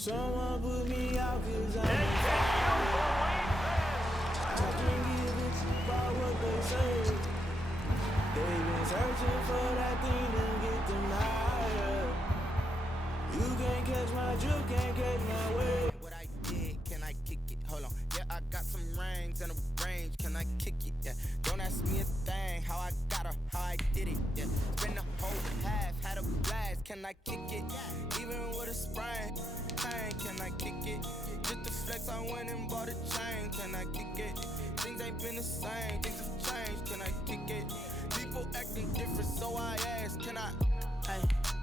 Someone put me out cause I can't give a shit about what they say. They've been searching for that thing to get them higher. You can't catch my drift, can't catch my way. What I did, can I kick it? Hold on. Yeah, I got some rings and a range, can I kick it? Yeah. Don't ask me a thing, how I got her, how I did it. Yeah. Spend the whole half, had a blast, can I kick it? Even with a sprain, can I kick it? Just to flex, I went and bought a chain, can I kick it? Things ain't been the same, things have changed, can I kick it? People acting different, so I asked, can I? Hey,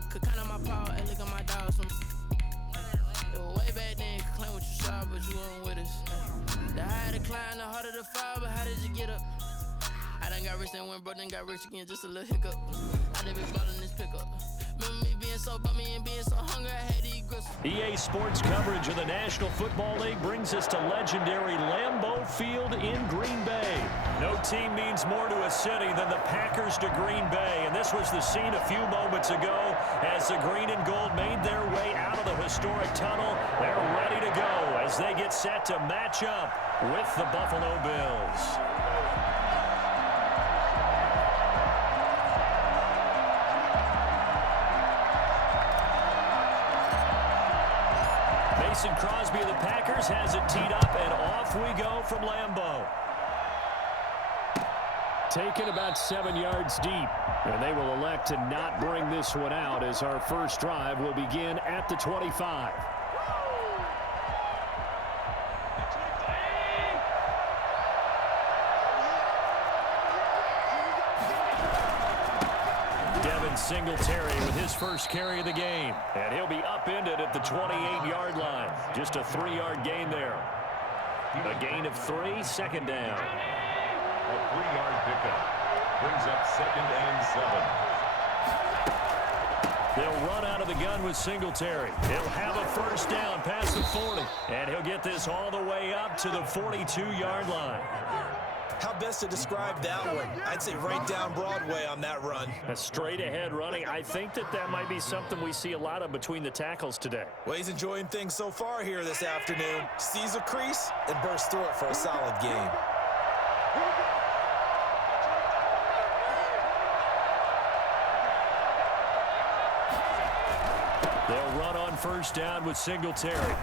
could count on my power, and look at my dogs. It was way back then, could claim what you saw, but you weren't with us. The higher the climb, the harder the fall, but how did you get up? I done got rich and went broke, then got rich again, just a little hiccup. I done been ballin' this pickup. Remember me being so bummy and being so hungry, I had to eat grits. EA Sports coverage of the National Football League brings us to legendary Lambeau Field in Green Bay. No team means more to a city than the Packers to Green Bay, and this was the scene a few moments ago as the green and gold made their way out of the historic tunnel. They're ready to go as they get set to match up with the Buffalo Bills. Mason Crosby of the Packers has it teed up, and off we go from Lambeau. Taken about 7 yards deep, and they will elect to not bring this one out as our first drive will begin at the 25. Singletary with his first carry of the game, and he'll be upended at the 28-yard line. Just a 3-yard gain there. A gain of 3, second down. A 3-yard pickup brings up 2nd and 7. They'll run out of the gun with Singletary. He'll have a first down past the 40, and he'll get this all the way up to the 42-yard line. How best to describe that one? I'd say right down Broadway on that run. A straight-ahead running. I think that might be something we see a lot of between the tackles today. Well, he's enjoying things so far here this afternoon. Sees a crease and bursts through it for a solid game. They'll run on first down with Singletary.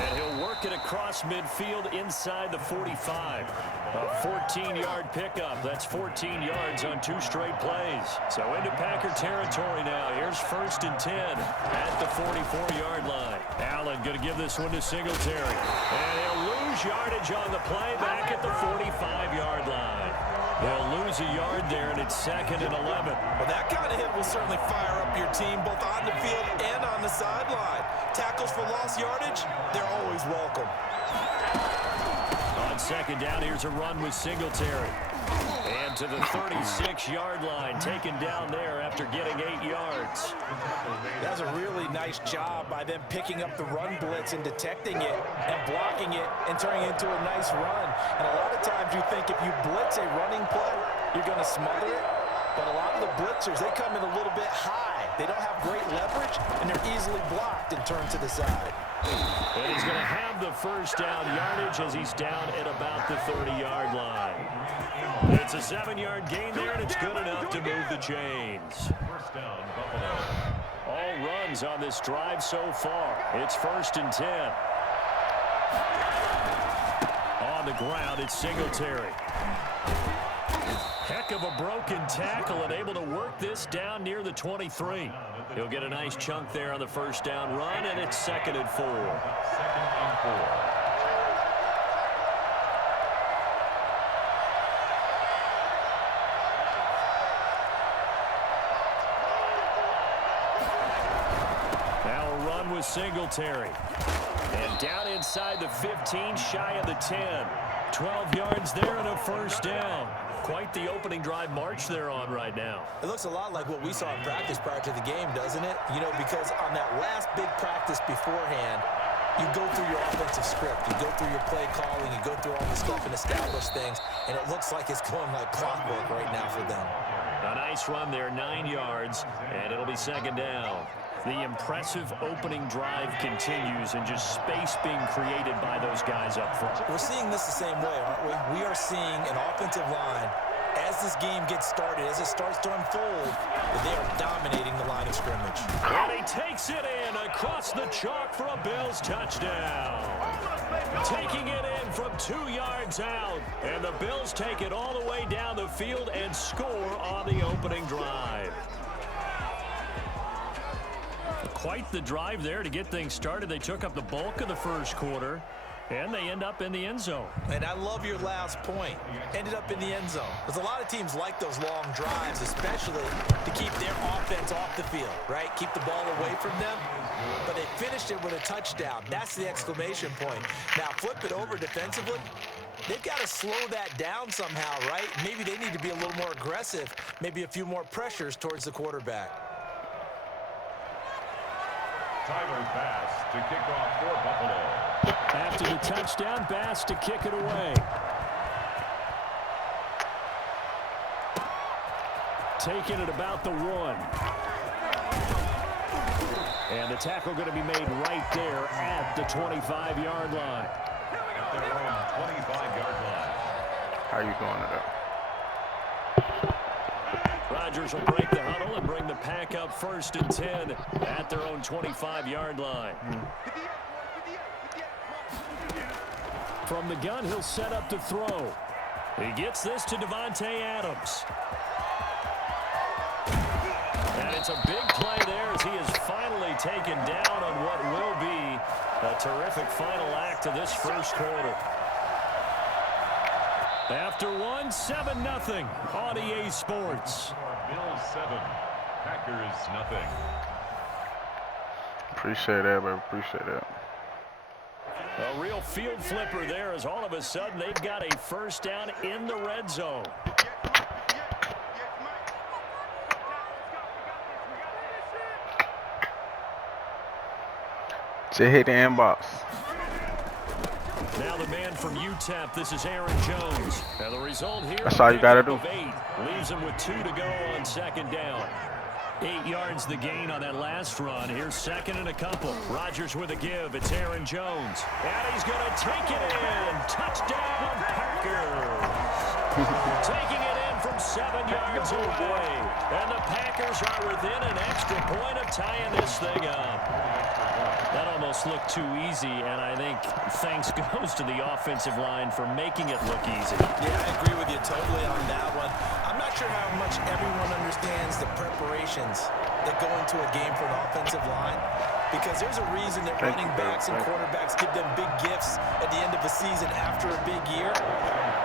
And he'll work it across midfield inside the 45. A 14-yard pickup. That's 14 yards on 2 straight plays. So into Packer territory now. Here's 1st and 10 at the 44-yard line. Allen going to give this one to Singletary. And he'll lose yardage on the play back at the 45-yard line. They'll lose a yard there, and it's 2nd and 11. Well, that kind of hit will certainly fire up your team both on the field and on the sideline. Tackles for lost yardage, they're always welcome. On 2nd down, here's a run with Singletary. And to the 36-yard line, taken down there after getting 8 yards. That's a really nice job by them picking up the run blitz and detecting it and blocking it and turning it into a nice run. And a lot of times you think if you blitz a running play, you're going to smother it. But a lot of the blitzers, they come in a little bit high. They don't have great leverage, and they're easily blocked and turned to the side. And he's going to have the first down yardage as he's down at about the 30-yard line. It's a 7-yard gain there, and it's good enough to move the chains. First down, Buffalo. All runs on this drive so far. It's 1st and 10. On the ground, it's Singletary. Heck of a broken tackle and able to work this down near the 23. He'll get a nice chunk there on the first down run, and it's 2nd and 4. 2nd and 4. Now a run with Singletary. And down inside the 15, shy of the 10. 12 yards there and a first down. Quite the opening drive march they're on right now. It looks a lot like what we saw in practice prior to the game, doesn't it? You know, because on that last big practice beforehand, you go through your offensive script, you go through your play calling, you go through all the stuff and establish things, and it looks like it's going like clockwork right now for them. A nice run there, 9 yards, and it'll be 2nd down. The impressive opening drive continues and just space being created by those guys up front. We're seeing this the same way, aren't we? We are seeing an offensive line, as this game gets started, as it starts to unfold, that they are dominating the line of scrimmage. And he takes it in across the chalk for a Bills touchdown. Taking it in from 2 yards out. And the Bills take it all the way down the field and score on the opening drive. Quite the drive there to get things started. They took up the bulk of the first quarter, and they end up in the end zone. And I love your last point. Ended up in the end zone. Because a lot of teams like those long drives, especially to keep their offense off the field, right? Keep the ball away from them. But they finished it with a touchdown. That's the exclamation point. Now, flip it over defensively. They've got to slow that down somehow, right? Maybe they need to be a little more aggressive. Maybe a few more pressures towards the quarterback. Tyler Bass to kick off for Buffalo. After the touchdown, Bass to kick it away. Taking it about the 1. And the tackle going to be made right there at the 25-yard line. At their own 25-yard line. How you going it up? Rodgers will break the huddle and bring the pack up 1st and 10 at their own 25-yard line. From the gun, he'll set up to throw. He gets this to Devontae Adams. And it's a big play there as he is finally taken down on what will be a terrific final act of this first quarter. After 1, 7-0 on EA Sports. Bills 7, Packers nothing. Appreciate that, baby. Appreciate that. A real field flipper there as all of a sudden they've got a first down in the red zone. Just hit the inbox. Now the man from UTEP, this is Aaron Jones. And the result here, That's all you got to do. 8, leaves him with 2 to go on 2nd down. 8 yards the gain on that last run. Here's 2nd and a couple. Rodgers with a give. It's Aaron Jones. And he's going to take it in. Touchdown, Packers. Taking it in from 7 yards away. And the Packers are within an extra point of tying this thing up. That almost looked too easy, and I think thanks goes to the offensive line for making it look easy. Yeah, I agree with you totally on that one. I'm not sure how much everyone understands the preparations that go into a game for an offensive line, because there's a reason that running backs and quarterbacks give them big gifts at the end of a season after a big year.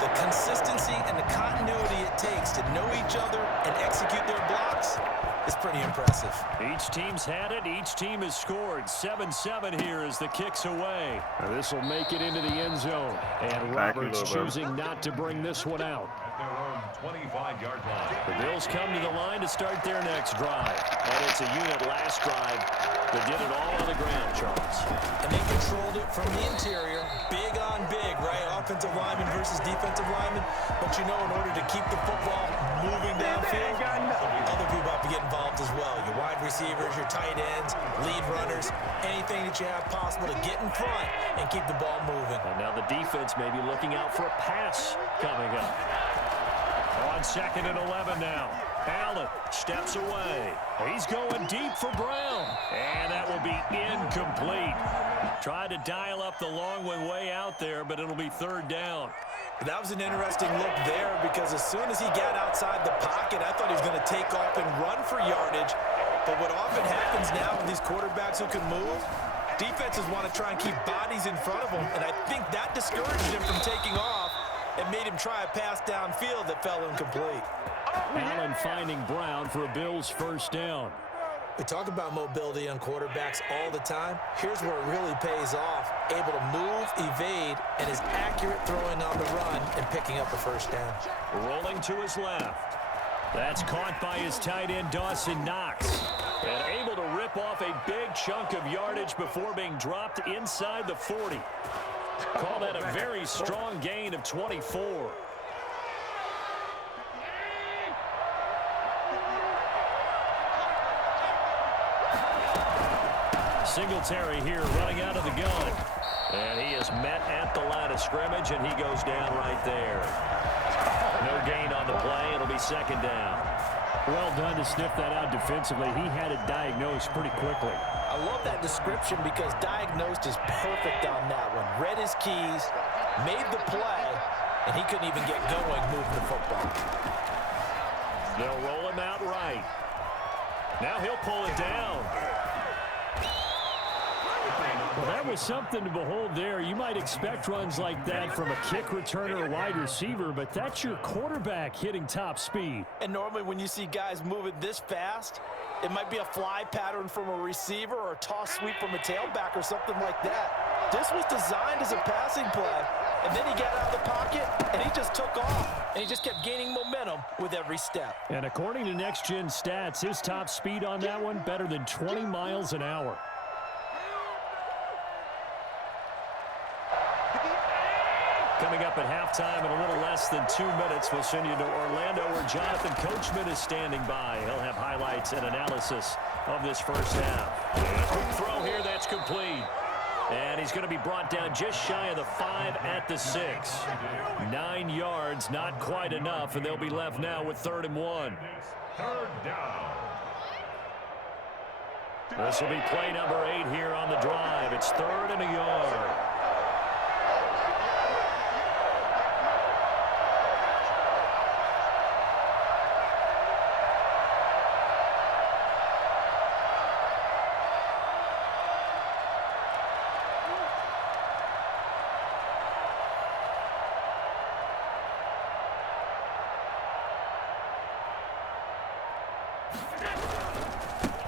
The consistency and the continuity it takes to know each other and execute their blocks is pretty impressive. Each team's had it. Each team has scored. 7-7 here as the kick's away. This will make it into the end zone. And Roberts choosing not to bring this one out. At their own 25-yard line. The Bills come to the line to start their next drive. And it's a unit last drive that did it all on the ground, Charles. And they controlled it from the interior. Big on big, right? Offensive lineman versus defensive lineman. But you know, in order to keep the football moving downfield, other people have to get involved as well. Your wide receivers, your tight ends, lead runners, anything that you have possible to get in front and keep the ball moving. And now the defense may be looking out for a pass coming up. On 2nd and 11 now. Allen steps away. He's going deep for Brown. And that will be incomplete. Tried to dial up the long one way out there, but it'll be 3rd down. That was an interesting look there, because as soon as he got outside the pocket, I thought he was going to take off and run for yardage. But what often happens now with these quarterbacks who can move, defenses want to try and keep bodies in front of them, and I think that discouraged him from taking off and made him try a pass downfield that fell incomplete. Allen finding Brown for a Bills first down. We talk about mobility on quarterbacks all the time. Here's where it really pays off. Able to move, evade, and is accurate throwing on the run and picking up a first down. Rolling to his left. That's caught by his tight end, Dawson Knox. And able to rip off a big chunk of yardage before being dropped inside the 40. Call that a very strong gain of 24. Singletary here running out of the gun. And he is met at the line of scrimmage, and he goes down right there. No gain on the play. It'll be second down. Well done to sniff that out defensively. He had it diagnosed pretty quickly. I love that description because diagnosed is perfect on that one. Read his keys, made the play, and he couldn't even get going moving the football. They'll roll him out right. Now he'll pull it down. Well, that was something to behold there. You might expect runs like that from a kick returner or wide receiver, but that's your quarterback hitting top speed. And normally when you see guys moving this fast, it might be a fly pattern from a receiver or a toss sweep from a tailback or something like that. This was designed as a passing play, and then he got out of the pocket, and he just took off, and he just kept gaining momentum with every step. And according to Next Gen Stats, his top speed on that one, better than 20 miles an hour. Coming up at halftime in a little less than 2 minutes, we'll send you to Orlando where Jonathan Coachman is standing by. He'll have highlights and analysis of this first half. And a quick throw here that's complete. And he's going to be brought down just shy of the 5 at the 6. 9 yards, not quite enough, and they'll be left now with 3rd and 1. Third down. This will be play number 8 here on the drive. It's 3rd and a yard.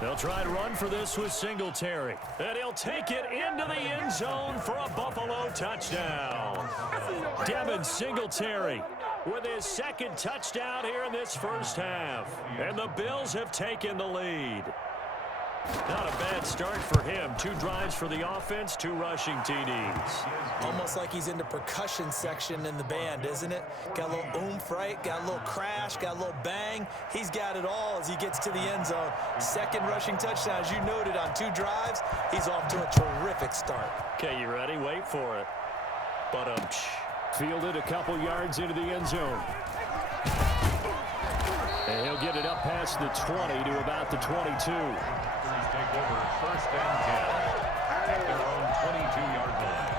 They'll try to run for this with Singletary. And he'll take it into the end zone for a Buffalo touchdown. Devin Singletary with his 2nd touchdown here in this first half. And the Bills have taken the lead. Not a bad start for him. 2 drives for the offense, 2 rushing TDs. Almost like he's in the percussion section in the band, isn't it? Got a little oomph, right? Got a little crash, got a little bang. He's got it all as he gets to the end zone. 2nd rushing touchdown, as you noted, on 2 drives. He's off to a terrific start. Okay, you ready? Wait for it. Fielded a couple yards into the end zone. And he'll get it up past the 20 to about the 22. Take over 1st and 10 at their own 22-yard line.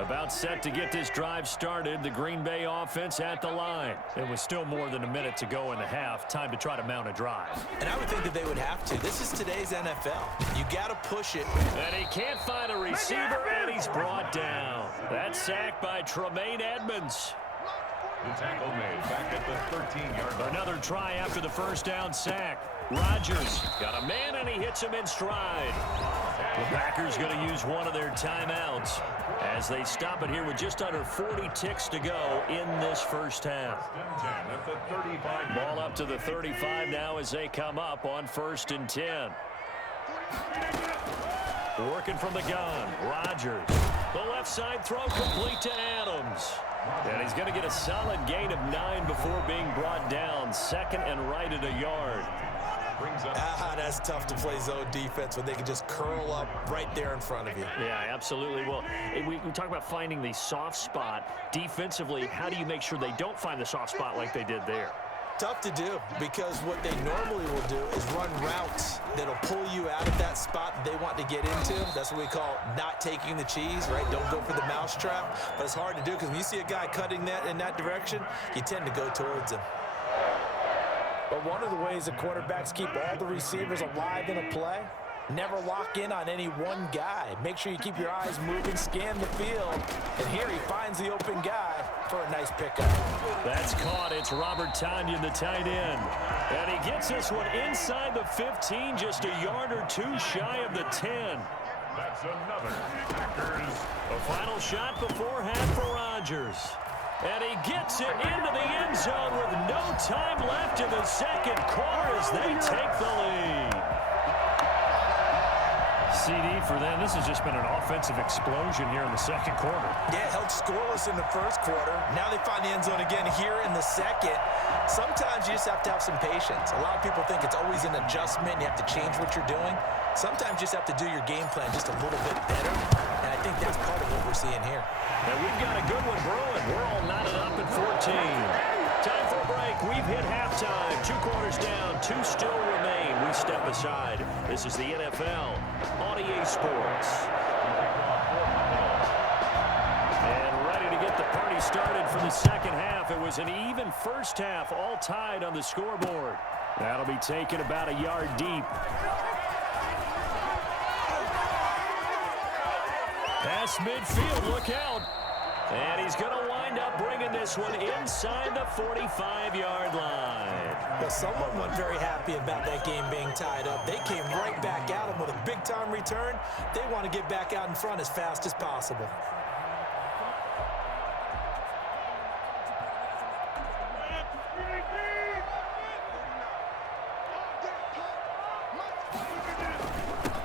About set to get this drive started. The Green Bay offense at the line. It was still more than a minute to go in the half. Time to try to mount a drive. And I would think that they would have to. This is today's NFL. You got to push it. And he can't find a receiver, and he's brought down. That sack by Tremaine Edmonds. The tackle made back at the 13-yard line. Another try after the first down sack. Rodgers got a man, and he hits him in stride. The Packers going to use one of their timeouts as they stop it here with just under 40 ticks to go in this first half. At the 35. Ball up to the 35 now as they come up on 1st and 10. Working from the gun, Rodgers. The left side throw complete to Adams. And he's going to get a solid gain of 9 before being brought down. 2nd and right at a yard. That's tough to play zone defense when they can just curl up right there in front of you. Yeah, absolutely. Well, we talk about finding the soft spot. Defensively, how do you make sure they don't find the soft spot like they did there? Tough to do because what they normally will do is run routes that'll pull you out of that spot they want to get into. That's what we call not taking the cheese, right? Don't go for the mousetrap. But it's hard to do because when you see a guy cutting that in that direction, you tend to go towards him. But one of the ways the quarterbacks keep all the receivers alive in a play, never lock in on any one guy. Make sure you keep your eyes moving, scan the field, and here he finds the open guy for a nice pickup. That's caught. It's Robert Tonyan, the tight end. And he gets this one inside the 15, just a yard or 2 shy of the 10. That's another. Packers. A final shot before half for Rodgers. And he gets it into the end zone with no time left in the second quarter as they take the lead. CD for them. This has just been an offensive explosion here in the second quarter. Yeah, held scoreless in the first quarter. Now they find the end zone again here in the second. Sometimes you just have to have some patience. A lot of people think it's always an adjustment. You have to change what you're doing. Sometimes you just have to do your game plan just a little bit better. And I think that's part of what we're seeing here. And we've got a good one brewing. We're all knotted up at 14. Time for a break. We've hit halftime. 2 quarters down. 2 still remain. We step aside. This is the NFL on EA Sports. And ready to get the party started for the second half. It was an even first half, all tied on the scoreboard. That'll be taken about a yard deep. Past midfield, look out. And he's going to wind up bringing this one inside the 45-yard line. Well, someone wasn't very happy about that game being tied up. They came right back at him with a big-time return. They want to get back out in front as fast as possible.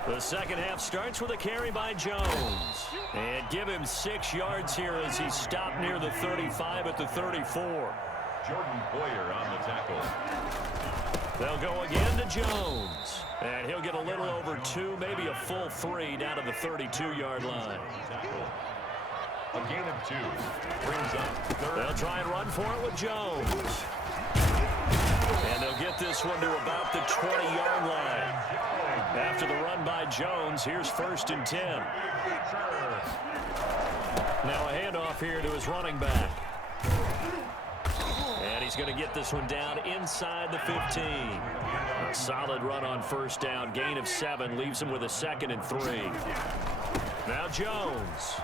The second half starts with a carry by Jones. And give him 6 yards here as he's stopped near the 35 at the 34. Jordan Boyer on the tackle. They'll go again to Jones. And he'll get a little over 2, maybe a full 3 down to the 32-yard line. A gain of 2. Brings up third. They'll try and run for it with Jones. And they'll get this one to about the 20-yard line. After the run by Jones, here's 1st and 10. Now a handoff here to his running back. And he's going to get this one down inside the 15. A solid run on first down. Gain of 7 leaves him with a 2nd and 3. Now Jones.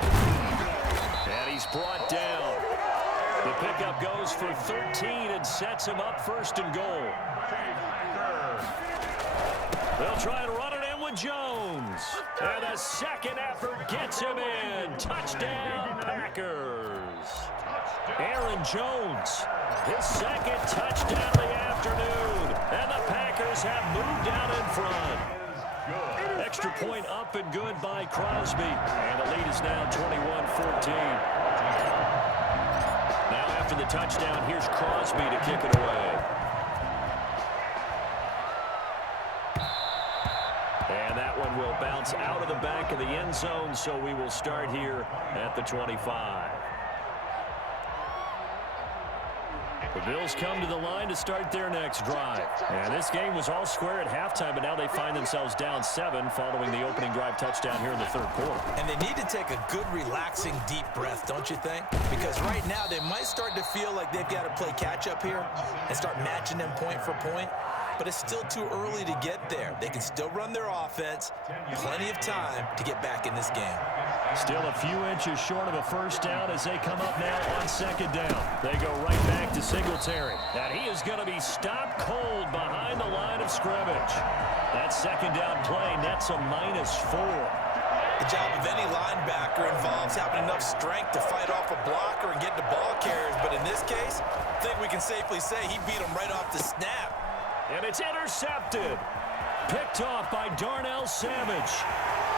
And he's brought down. The pickup goes for 13 and sets him up 1st and goal. They'll try and run it in with Jones. And the second effort gets him in. Touchdown, Packers. Aaron Jones, his 2nd touchdown of the afternoon. And the Packers have moved out in front. Extra point up and good by Crosby. And the lead is now 21-14. Now after the touchdown, here's Crosby to kick it away. And that one will bounce out of the back of the end zone, so we will start here at the 25. The Bills come to the line to start their next drive. And this game was all square at halftime, but now they find themselves down 7 following the opening drive touchdown here in the 3rd quarter. And they need to take a good, relaxing, deep breath, don't you think? Because right now they might start to feel like they've got to play catch-up here and start matching them point for point. But it's still too early to get there. They can still run their offense. Plenty of time to get back in this game. Still a few inches short of a first down as they come up now on 2nd down. They go right back to Singletary. And he is going to be stopped cold behind the line of scrimmage. That 2nd down play nets a -4. The job of any linebacker involves having enough strength to fight off a blocker and get to ball carriers. But in this case, I think we can safely say he beat him right off the snap. And it's intercepted. Picked off by Darnell Savage.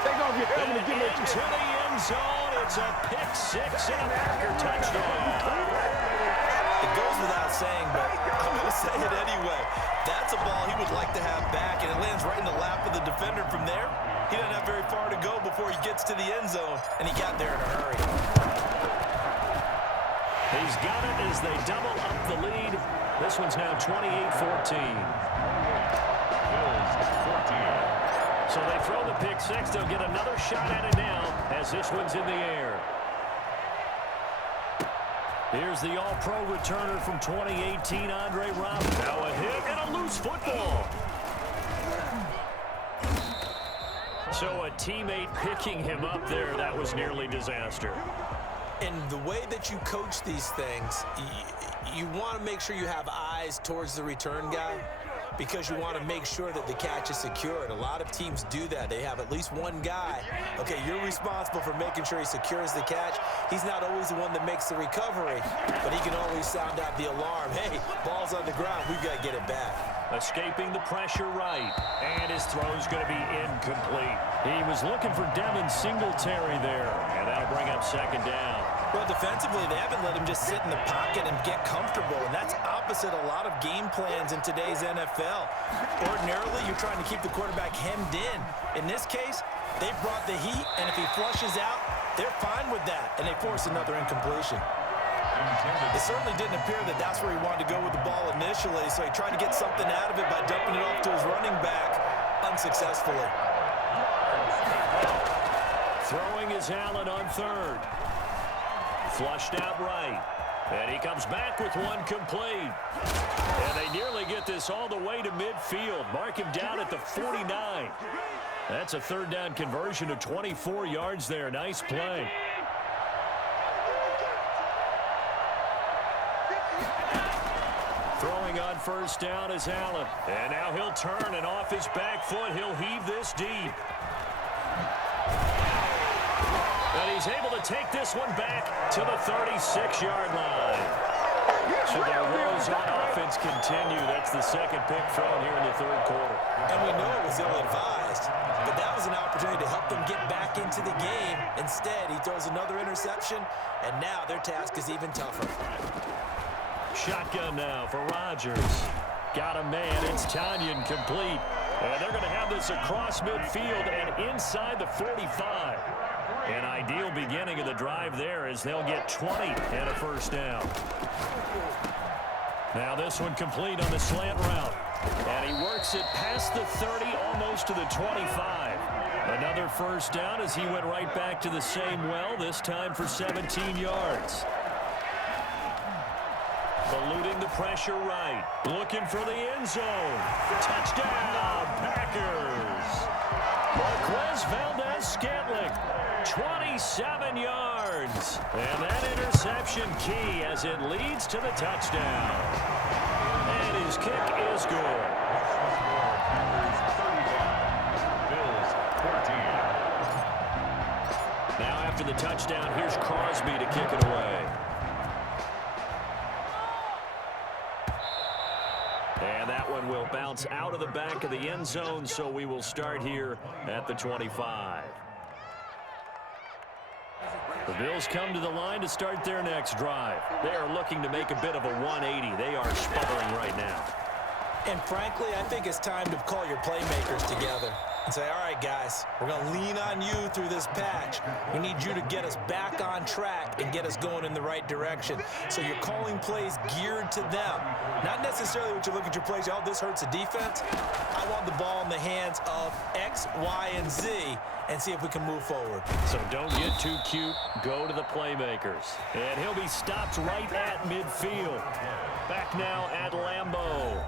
They gonna get him to And give it into the end zone. It's a pick 6 and a Packer touchdown. It goes without saying, but I'm going to say it anyway. That's a ball he would like to have back, and it lands right in the lap of the defender from there. He doesn't have very far to go before he gets to the end zone, and he got there in a hurry. He's got it as they double up the lead. This one's now 28-14. So they throw the pick 6. They'll get another shot at it now as this one's in the air. Here's the all-pro returner from 2018, Andre Roberts. Now a hit and a loose football. So a teammate picking him up there, that was nearly disaster. And the way that you coach these things, you want to make sure you have eyes towards the return guy because you want to make sure that the catch is secured. A lot of teams do that. They have at least one guy. Okay, you're responsible for making sure he secures the catch. He's not always the one that makes the recovery, but he can always sound out the alarm. Hey, ball's on the ground. We've got to get it back. Escaping the pressure right. And his throw's going to be incomplete. He was looking for Devin Singletary there. And that'll bring up second down. Well, defensively, they haven't let him just sit in the pocket and get comfortable, and that's opposite a lot of game plans in today's NFL. Ordinarily, you're trying to keep the quarterback hemmed in. In this case, they brought the heat, and if he flushes out, they're fine with that, and they force another incompletion. It certainly didn't appear that that's where he wanted to go with the ball initially, so he tried to get something out of it by dumping it off to his running back unsuccessfully. Throwing is Allen on third. Flushed out right. And he comes back with one complete. And they nearly get this all the way to midfield. Mark him down at the 49. That's a third down conversion of 24 yards there. Nice play. Throwing on first down is Allen. And now he'll turn, and off his back foot, he'll heave this deep. And he's able to take this one back to the 36-yard line. So their woes on offense continue. That's the second pick thrown here in the third quarter. And we know it was ill-advised, but that was an opportunity to help them get back into the game. Instead, he throws another interception, and now their task is even tougher. Shotgun now for Rodgers. Got a man. It's Tanyan complete. And they're going to have this across midfield and inside the 45. An ideal beginning of the drive there as they'll get 20 and a first down. Now this one complete on the slant route. And he works it past the 30, almost to the 25. Another first down as he went right back to the same well, this time for 17 yards. Eluding the pressure right. Looking for the end zone. Touchdown, Packers. Marquez Valdez-Scantling, 27 yards. And that interception key as it leads to the touchdown. And his kick is good. Bills 14. Now after the touchdown, here's Crosby to kick it away. And that one will bounce out of the back of the end zone, so we will start here at the 25. The Bills come to the line to start their next drive. They are looking to make a bit of a 180. They are sputtering right now. And frankly, I think it's time to call your playmakers together and say, all right, guys, we're going to lean on you through this patch. We need you to get us back on track and get us going in the right direction. So you're calling plays geared to them. Not necessarily what you look at your plays, oh, this hurts the defense. I want the ball in the hands of X, Y, and Z and see if we can move forward. So don't get too cute. Go to the playmakers. And he'll be stopped right at midfield. Back now at Lambeau.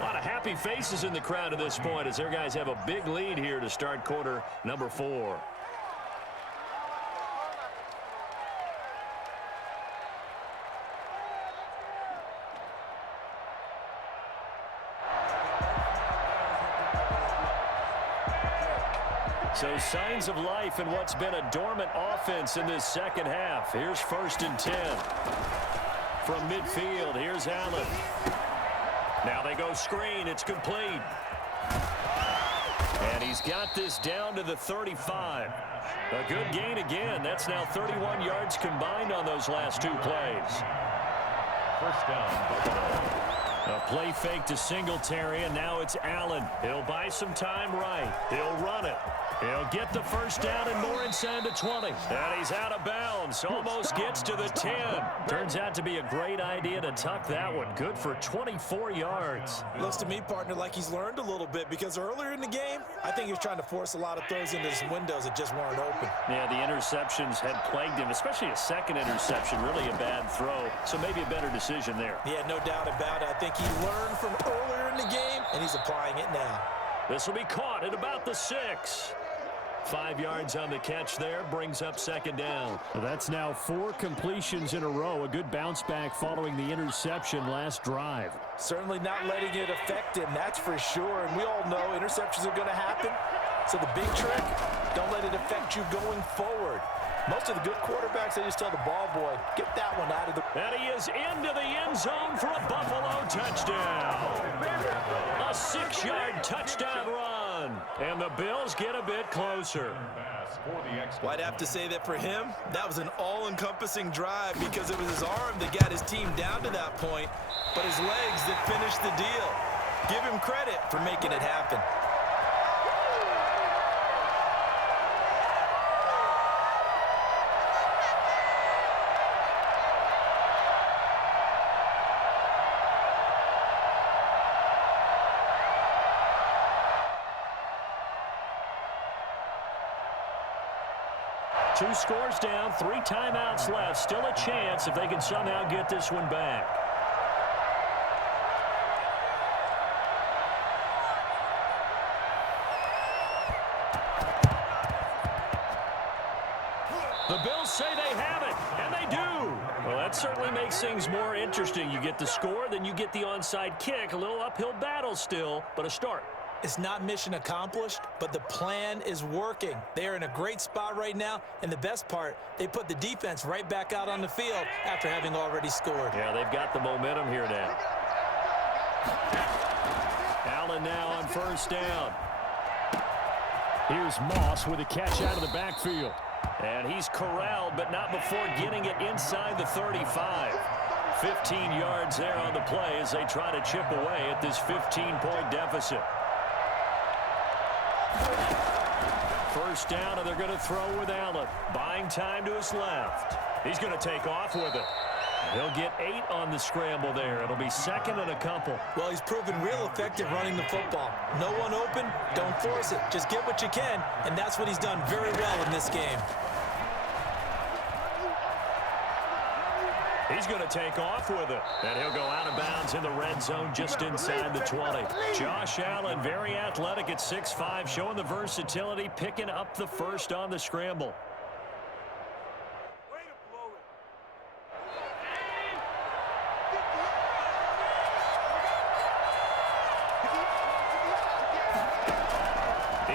A lot of happy faces in the crowd at this point as their guys have a big lead here to start quarter number 4. So signs of life in what's been a dormant offense in this second half. Here's 1st and 10. From midfield, here's Allen. Now they go screen. It's complete. And he's got this down to the 35. A good gain again. That's now 31 yards combined on those last 2 plays. First down. A play fake to Singletary, and now it's Allen. He'll buy some time right. He'll run it. He'll get the first down and more inside the 20. And he's out of bounds. Almost gets to the 10. Turns out to be a great idea to tuck that one. Good for 24 yards. Looks to me, partner, like he's learned a little bit because earlier in the game, I think he was trying to force a lot of throws into some windows that just weren't open. Yeah, the interceptions had plagued him, especially a second interception. Really a bad throw. So maybe a better decision there. Yeah, no doubt about it. I think he learned from earlier in the game, and he's applying it now. This will be caught at about the 6. 5 yards on the catch there, brings up second down. Well, that's now 4 completions in a row. A good bounce back following the interception last drive. Certainly not letting it affect him, that's for sure. And we all know interceptions are going to happen. So the big trick, don't let it affect you going forward. Most of the good quarterbacks, they just tell the ball boy, get that one out of the... And he is into the end zone for a Buffalo touchdown. A 6-yard touchdown run. And the Bills get a bit closer. Well, I'd have to say that for him, that was an all-encompassing drive because it was his arm that got his team down to that point, but his legs that finished the deal. Give him credit for making it happen. Two scores down, 3 timeouts left. Still a chance if they can somehow get this one back. The Bills say they have it, and they do. Well, that certainly makes things more interesting. You get the score, then you get the onside kick. A little uphill battle still, but a start. It's not mission accomplished, but the plan is working. They are in a great spot right now, and the best part, they put the defense right back out on the field after having already scored. Yeah, they've got the momentum here now. Allen now on first down. Here's Moss with a catch out of the backfield. And he's corralled, but not before getting it inside the 35. 15 yards there on the play as they try to chip away at this 15-point deficit. First down, and they're going to throw with Allen. Buying time to his left. He's going to take off with it. He'll get 8 on the scramble there. It'll be second and a couple. Well, he's proven real effective running the football. No one open, don't force it. Just get what you can, and that's what he's done very well in this game. He's going to take off with it. And he'll go out of bounds in the red zone just inside the 20. Josh Allen, very athletic at 6'5", showing the versatility, picking up the first on the scramble.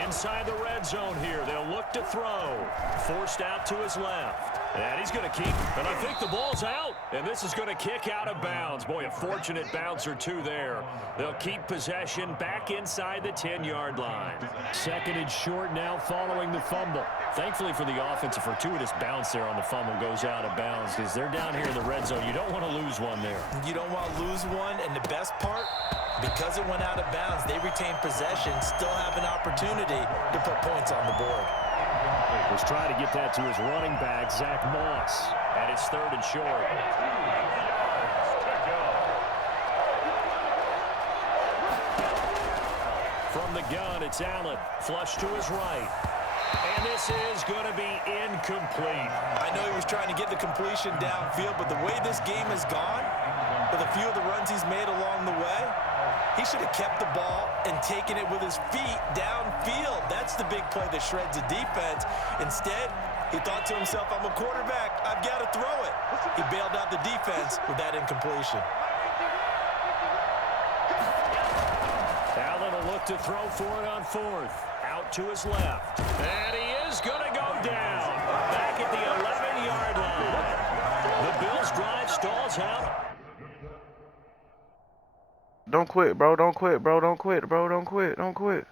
Inside the red zone here. They'll look to throw. Forced out to his left. And he's going to keep, and I think the ball's out. And this is going to kick out of bounds. Boy, a fortunate bounce or two there. They'll keep possession back inside the 10-yard line. Second and short now following the fumble. Thankfully for the offense, a fortuitous bounce there on the fumble goes out of bounds because they're down here in the red zone. You don't want to lose one there. You don't want to lose one, and the best part, because it went out of bounds, they retain possession, still have an opportunity to put points on the board. Was trying to get that to his running back, Zach Moss. And it's third and short. From the gun, it's Allen. Flush to his right. And this is going to be incomplete. I know he was trying to get the completion downfield, but the way this game has gone, with a few of the runs he's made along the way, he should have kept the ball and taken it with his feet downfield. That's the big play that shreds the defense. Instead, he thought to himself, I'm a quarterback, I've got to throw it. He bailed out the defense with that incompletion. Allen will look to throw for it on fourth. Out to his left. And he is going to go down. Back at the 11-yard line. The Bills drive stalls out. Don't quit, bro. Don't quit, bro. Don't quit, bro. Don't quit. Don't quit.